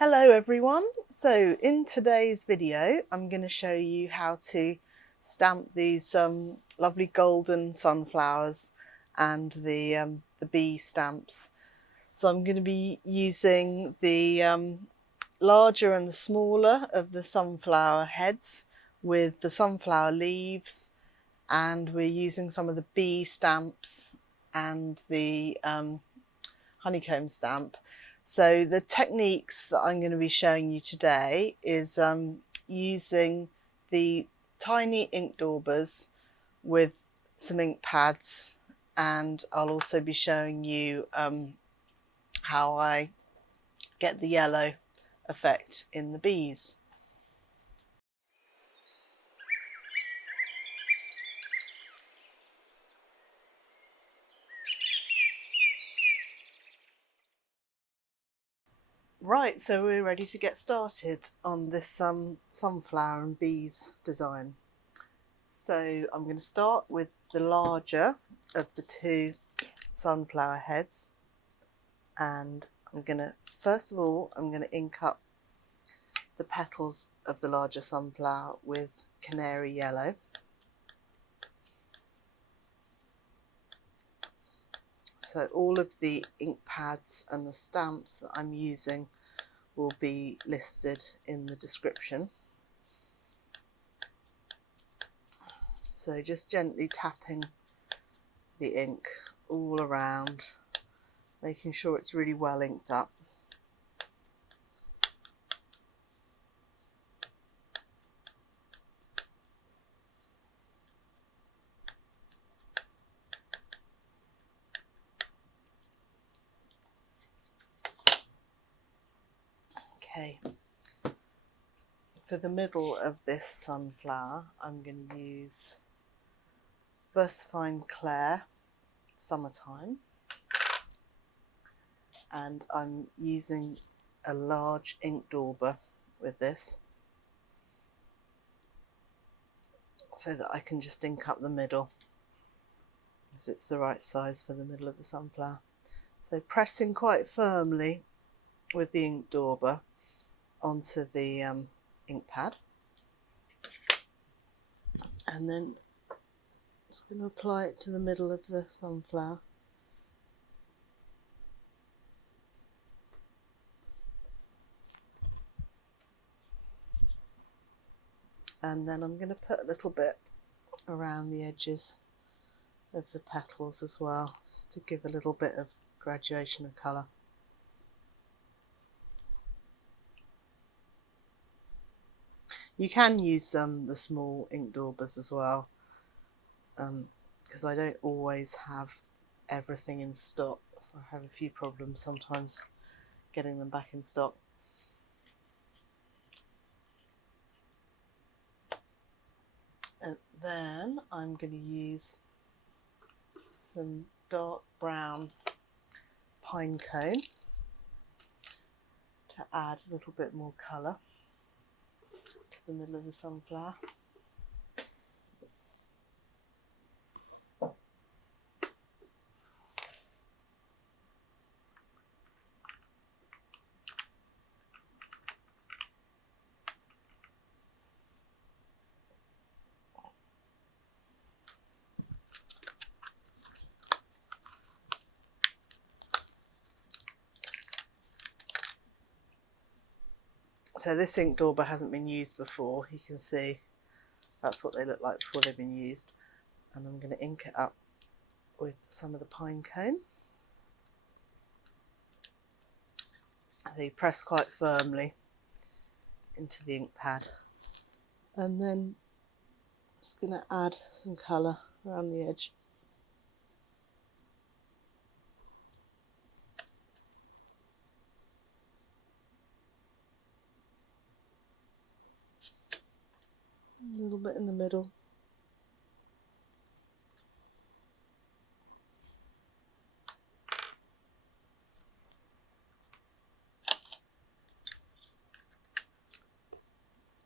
Hello everyone, so in today's video I'm going to show you how to stamp these lovely golden sunflowers and the bee stamps. So I'm going to be using the larger and the smaller of the sunflower heads with the sunflower leaves, and we're using some of the bee stamps and the honeycomb stamp. So the techniques that I'm going to be showing you today is using the tiny ink daubers with some ink pads, and I'll also be showing you how I get the yellow effect in the bees. Right, so we're ready to get started on this sunflower and bees design. So I'm going to start with the larger of the two sunflower heads, and I'm going to, first of all, I'm going to ink up the petals of the larger sunflower with Canary Yellow. So all of the ink pads and the stamps that I'm using will be listed in the description. So just gently tapping the ink all around, making sure it's really well inked up. Okay, for the middle of this sunflower I'm going to use Versifying Clair Summertime, and I'm using a large ink dauber with this so that I can just ink up the middle, as it's the right size for the middle of the sunflower. So pressing quite firmly with the ink dauber onto the ink pad, and then just going to apply it to the middle of the sunflower. And then I'm going to put a little bit around the edges of the petals as well, just to give a little bit of graduation of colour. You can use the small ink daubers as well, because I don't always have everything in stock, so I have a few problems sometimes getting them back in stock. And then I'm going to use some dark brown pinecone to add a little bit more colour to the middle of the sunflower. So this ink dauber hasn't been used before. You can see that's what they look like before they've been used. And I'm going to ink it up with some of the pinecone. So you press quite firmly into the ink pad, and then just going to add some colour around the edge. A little bit in the middle.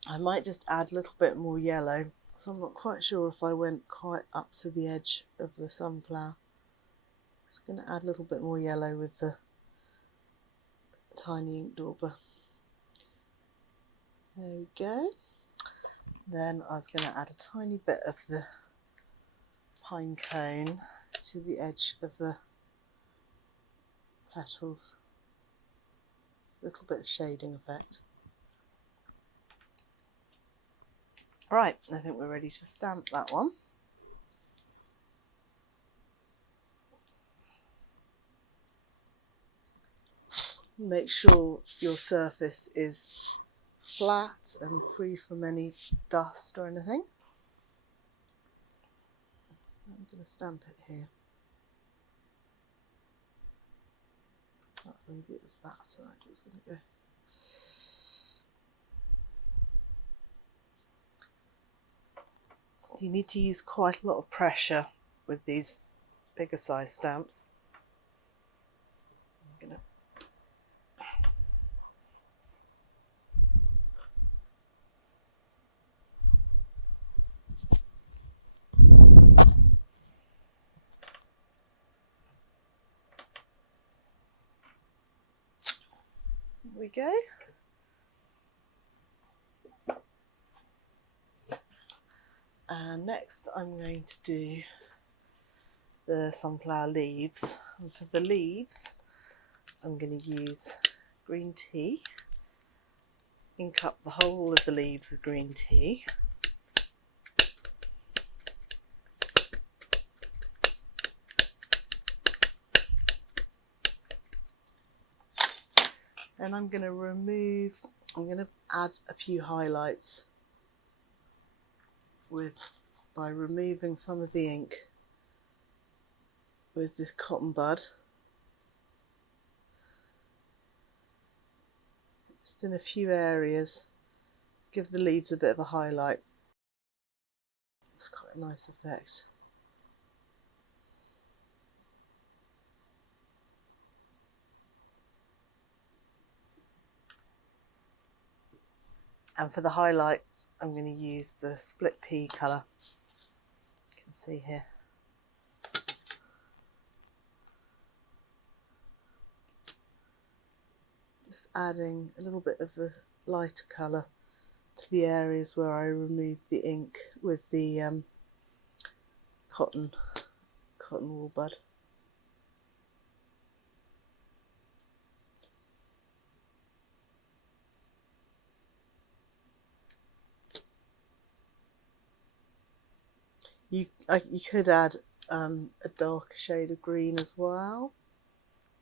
I might just add a little bit more yellow, so I'm not quite sure if I went quite up to the edge of the sunflower. Just going to add a little bit more yellow with the tiny ink dauber. There we go. Then I was going to add a tiny bit of the pine cone to the edge of the petals. A little bit of shading effect. Right, I think we're ready to stamp that one. Make sure your surface is flat and free from any dust or anything. I'm going to stamp it here. Oh, maybe it was that side it was going to go. You need to use quite a lot of pressure with these bigger size stamps. I'm going to There we go. And next I'm going to do the sunflower leaves. And for the leaves, I'm going to use green tea. Ink up the whole of the leaves with green tea. Then I'm going to add a few highlights by removing some of the ink with this cotton bud. Just in a few areas, give the leaves a bit of a highlight. It's quite a nice effect. And for the highlight, I'm going to use the split pea colour. You can see here. Just adding a little bit of the lighter colour to the areas where I removed the ink with the cotton wool bud. You could add a darker shade of green as well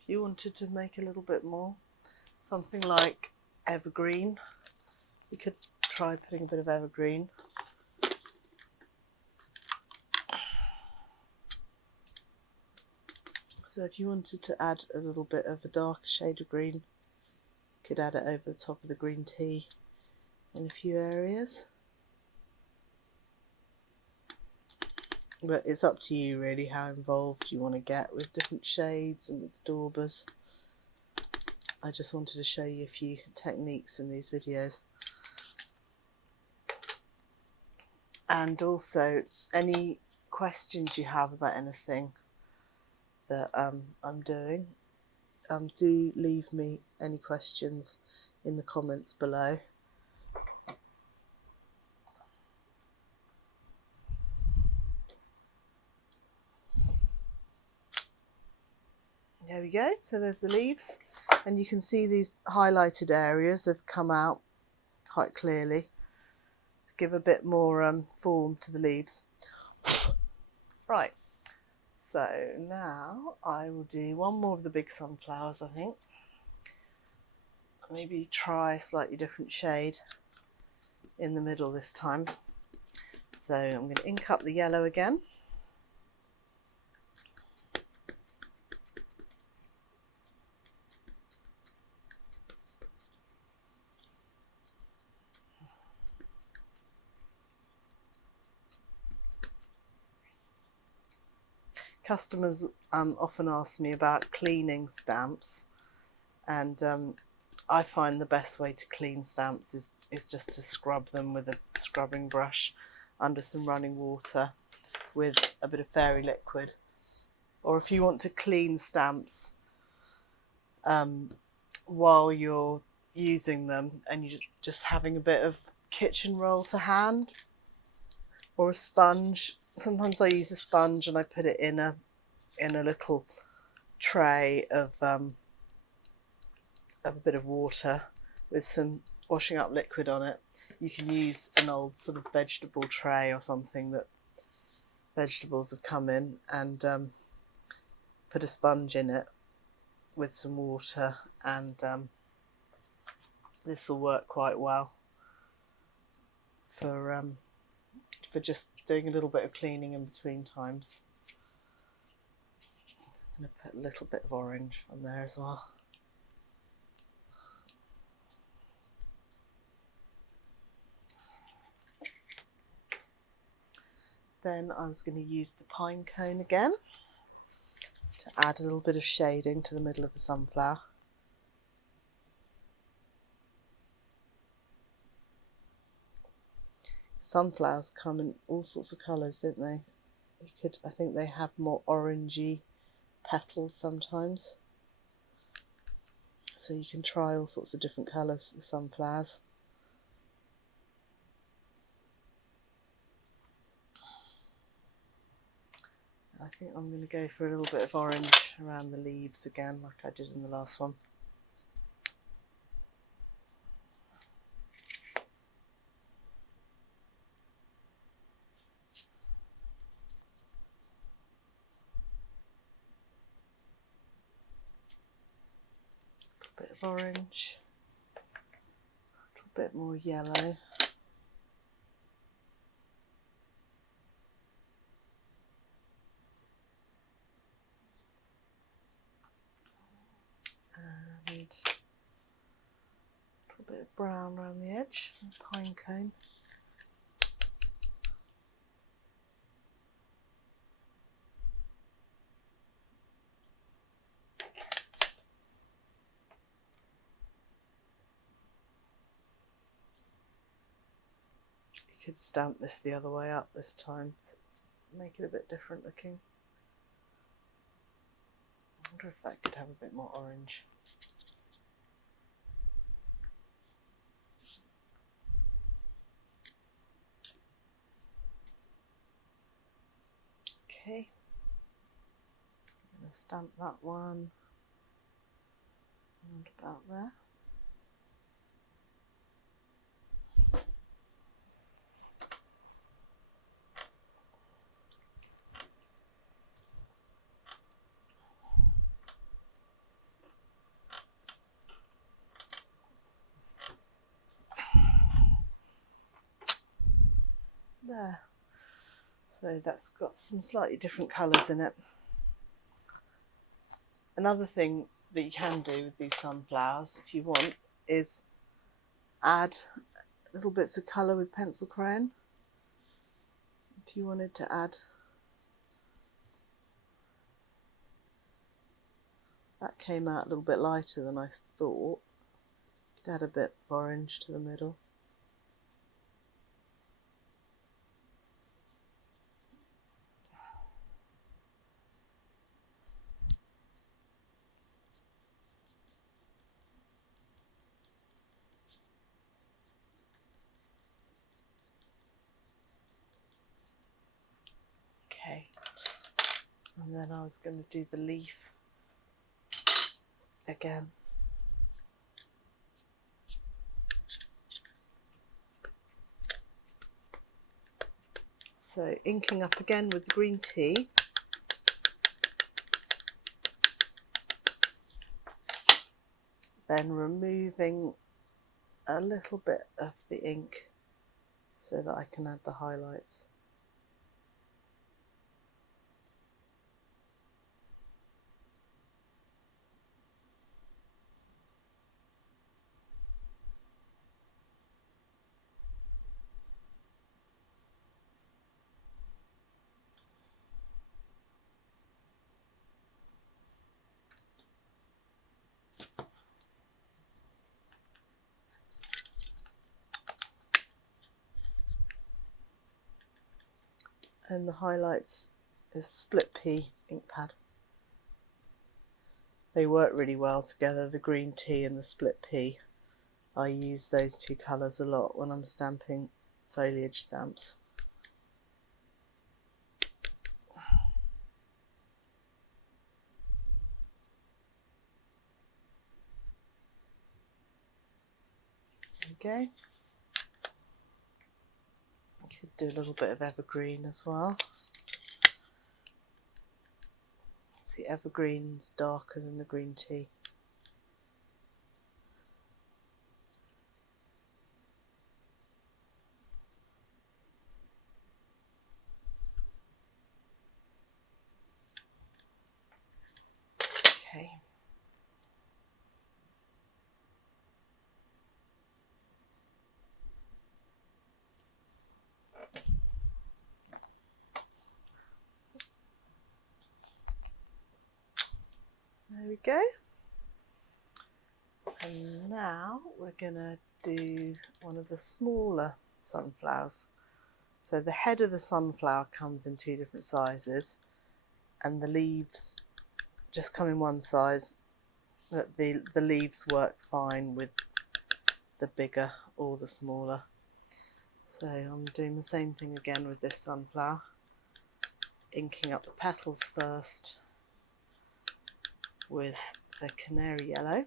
if you wanted to make a little bit more. Something like evergreen. You could try putting a bit of evergreen. So if you wanted to add a little bit of a darker shade of green, you could add it over the top of the green tea in a few areas. But it's up to you really how involved you want to get with different shades and with the daubers. I just wanted to show you a few techniques in these videos. And also, any questions you have about anything that I'm doing, do leave me any questions in the comments below. There we go, so there's the leaves, and you can see these highlighted areas have come out quite clearly to give a bit more form to the leaves. Right, so now I will do one more of the big sunflowers, I think. Maybe try a slightly different shade in the middle this time. So I'm going to ink up the yellow again. Customers often ask me about cleaning stamps, and I find the best way to clean stamps is just to scrub them with a scrubbing brush under some running water with a bit of fairy liquid. Or if you want to clean stamps while you're using them, and you just having a bit of kitchen roll to hand or a sponge. Sometimes I use a sponge and I put it in a little tray of a bit of water with some washing up liquid on it. You can use an old sort of vegetable tray or something that vegetables have come in, and put a sponge in it with some water, and this will work quite well for just doing a little bit of cleaning in between times. So I'm going to put a little bit of orange on there as well. Then I was going to use the pine cone again to add a little bit of shading to the middle of the sunflower. Sunflowers come in all sorts of colours, don't they? I think they have more orangey petals sometimes. So you can try all sorts of different colours with sunflowers. I think I'm going to go for a little bit of orange around the leaves again, like I did in the last one. A bit of orange, a little bit more yellow. And a little bit of brown around the edge, and pine cone. You could stamp this the other way up this time, so make it a bit different looking. I wonder if that could have a bit more orange. Okay, I'm going to stamp that one and about there. There. So that's got some slightly different colours in it. Another thing that you can do with these sunflowers, if you want, is add little bits of colour with pencil crayon. If you wanted to add, that came out a little bit lighter than I thought. You could add a bit of orange to the middle. Okay, and then I was going to do the leaf again. So inking up again with the green tea. Then removing a little bit of the ink so that I can add the highlights. And the highlights is split pea ink pad. They work really well together, the green tea and the split pea. I use those two colours a lot when I'm stamping foliage stamps. There we go. Could do a little bit of evergreen as well. The evergreen's darker than the green tea. Okay. There we go. And now we're going to do one of the smaller sunflowers. So the head of the sunflower comes in two different sizes and the leaves just come in one size, but the leaves work fine with the bigger or the smaller. So I'm doing the same thing again with this sunflower, inking up the petals first with the Canary Yellow.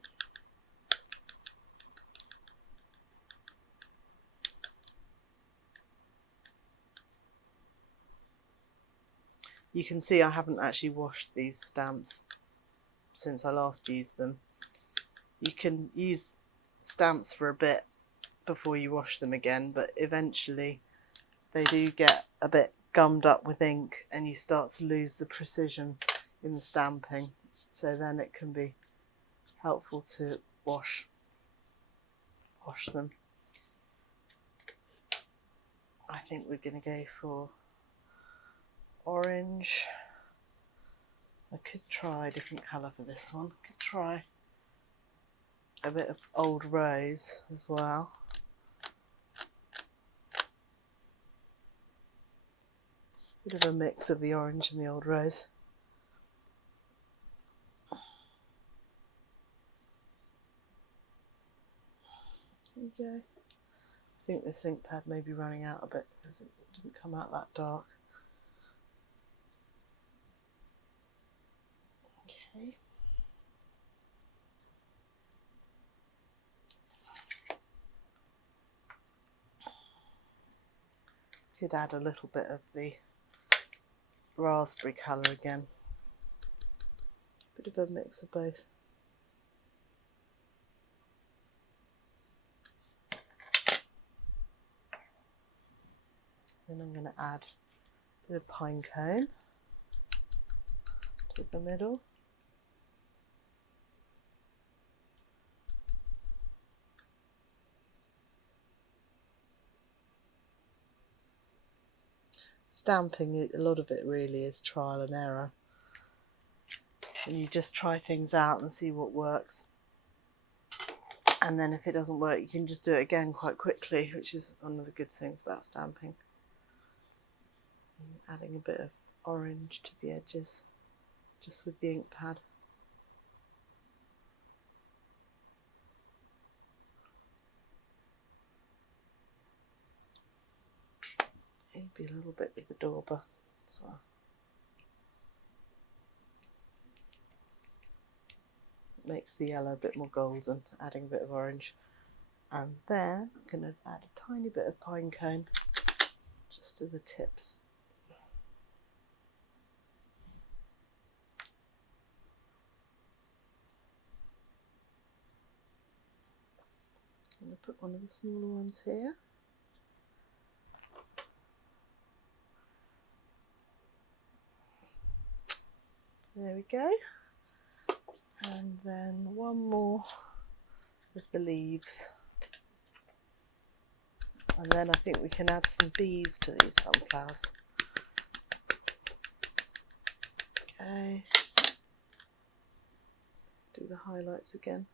You can see I haven't actually washed these stamps since I last used them. You can use stamps for a bit before you wash them again, but eventually they do get a bit gummed up with ink and you start to lose the precision in the stamping. So then it can be helpful to wash them. I think we're going to go for orange. I could try a different colour for this one. Could try a bit of old rose as well. Bit of a mix of the orange and the old rose. There we go. I think this ink pad may be running out a bit because it didn't come out that dark. Okay. Could add a little bit of the raspberry colour again. Bit of a mix of both. Then I'm going to add a bit of pinecone to the middle. Stamping, a lot of it really is trial and error. And you just try things out and see what works. And then if it doesn't work, you can just do it again quite quickly, which is one of the good things about stamping. And adding a bit of orange to the edges, just with the ink pad. Maybe a little bit with the dauber as well. Makes the yellow a bit more golden, adding a bit of orange. And then I'm going to add a tiny bit of pinecone just to the tips. I'm going to put one of the smaller ones here. There we go. And then one more with the leaves. And then I think we can add some bees to these sunflowers. Okay. Do the highlights again.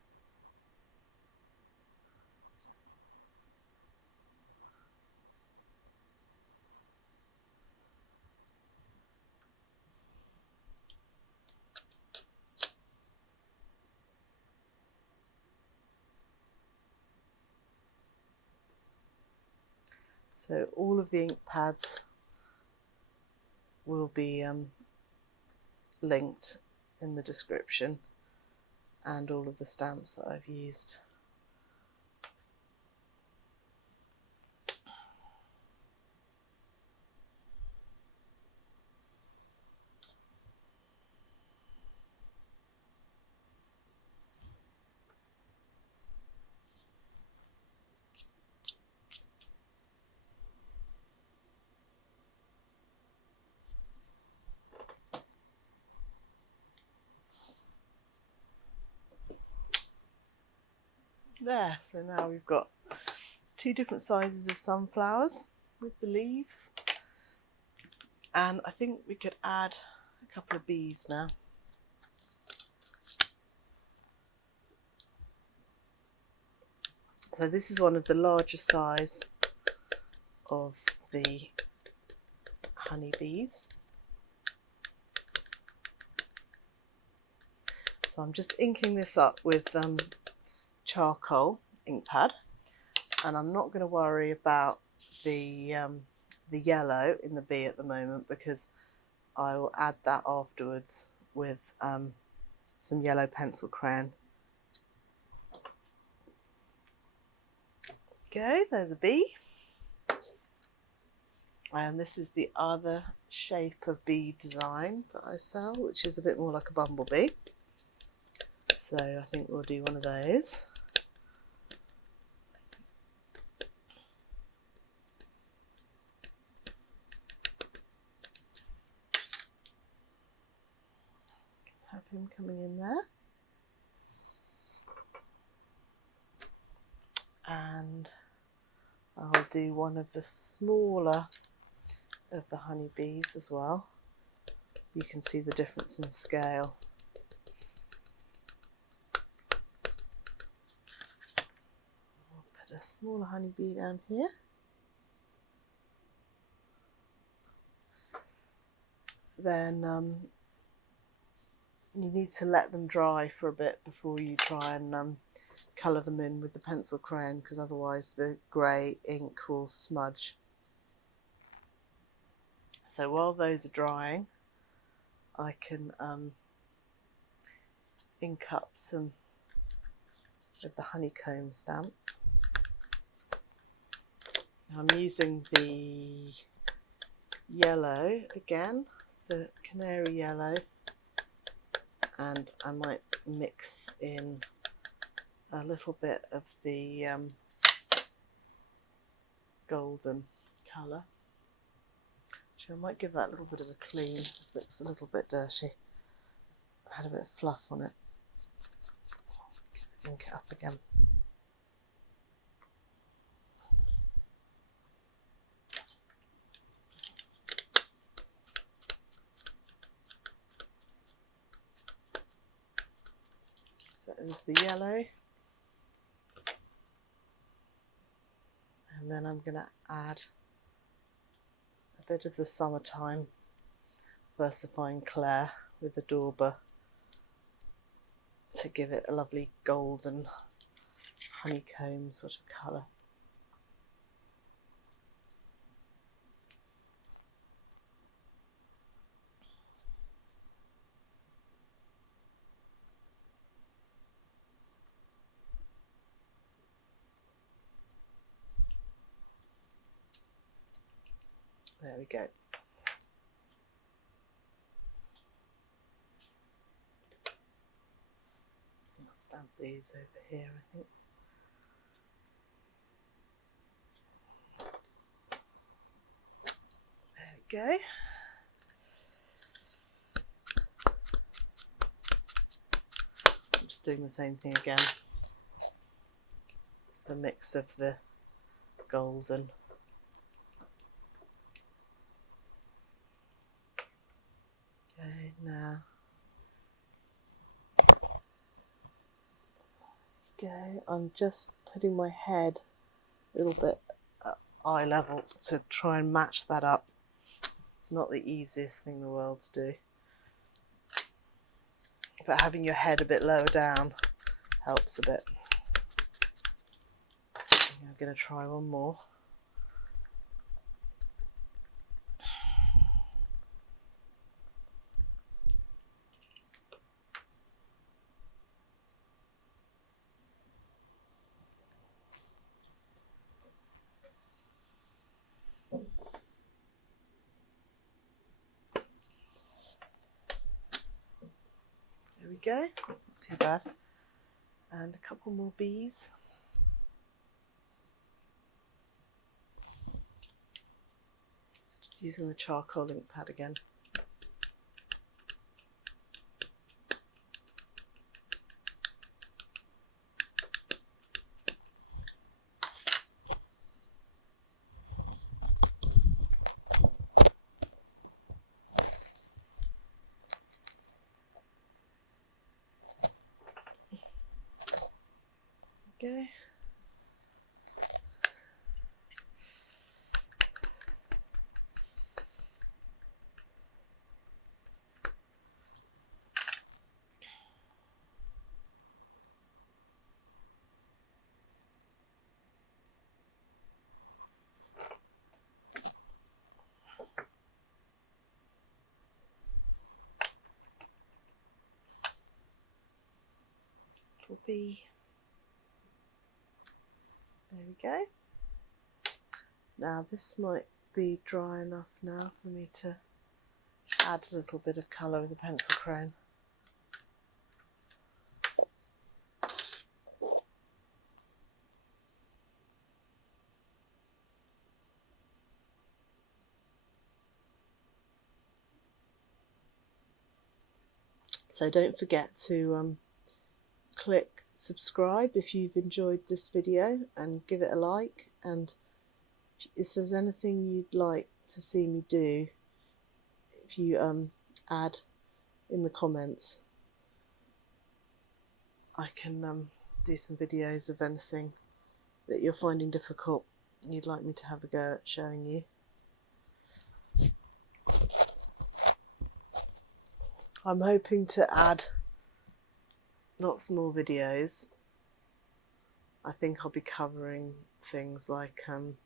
So all of the ink pads will be linked in the description, and all of the stamps that I've used. There, so now we've got two different sizes of sunflowers with the leaves, and I think we could add a couple of bees now. So this is one of the larger size of the honeybees. So I'm just inking this up with charcoal ink pad, and I'm not going to worry about the yellow in the bee at the moment, because I will add that afterwards with some yellow pencil crayon. Go, there's a bee. And this is the other shape of bee design that I sell, which is a bit more like a bumblebee. So I think we'll do one of those. Have him coming in there. And I'll do one of the smaller of the honeybees as well. You can see the difference in scale. I'll put a smaller honeybee down here. Then you need to let them dry for a bit before you try and colour them in with the pencil crayon, because otherwise the grey ink will smudge. So while those are drying, I can ink up some of the honeycomb stamp. I'm using the yellow again, the Canary Yellow, and I might mix in a little bit of the golden colour. Actually, I might give that a little bit of a clean. It looks a little bit dirty. I had a bit of fluff on it. Ink it up again. So there's the yellow. And then I'm going to add a bit of the summertime versifying clair with the dauber to give it a lovely golden honeycomb sort of colour. There we go. I'll stamp these over here, I think. There we go. I'm just doing the same thing again. The mix of the golden. Okay, now. Okay, I'm just putting my head a little bit at eye level to try and match that up. It's not the easiest thing in the world to do, but having your head a bit lower down helps a bit. I'm going to try one more. we go, that's not too bad. And a couple more bees. Using the charcoal ink pad again. Go. Little bee. There we go. Now this might be dry enough now for me to add a little bit of colour with a pencil crayon. So don't forget to click subscribe if you've enjoyed this video, and give it a like, and if there's anything you'd like to see me do, if you add in the comments, I can do some videos of anything that you're finding difficult and you'd like me to have a go at showing you. I'm hoping to add lots more videos. I think I'll be covering things like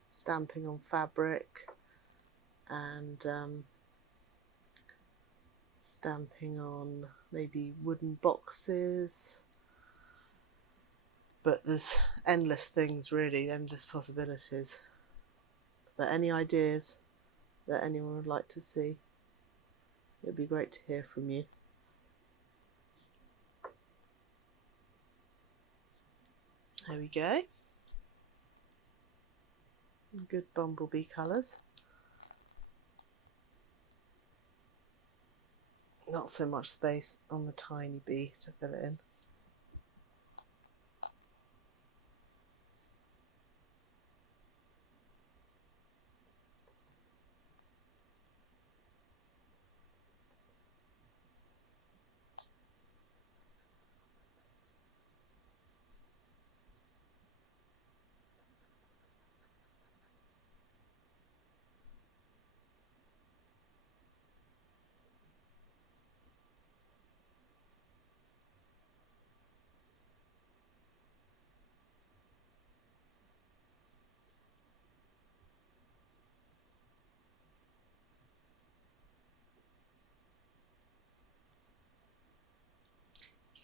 stamping on fabric and stamping on maybe wooden boxes, but there's endless things, really, endless possibilities. But any ideas that anyone would like to see, it'd be great to hear from you. There we go. Good bumblebee colours. Not so much space on the tiny bee to fill it in.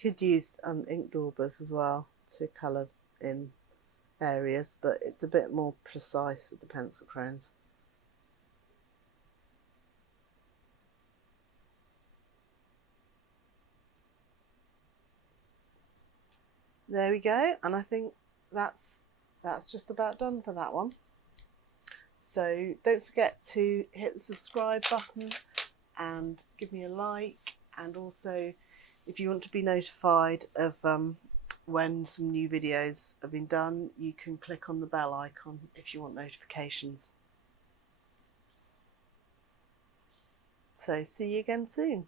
You could use ink daubers as well to colour in areas, but it's a bit more precise with the pencil crayons. There we go, and I think that's just about done for that one. So don't forget to hit the subscribe button and give me a like, and also if you want to be notified of when some new videos have been done, you can click on the bell icon if you want notifications. So see you again soon.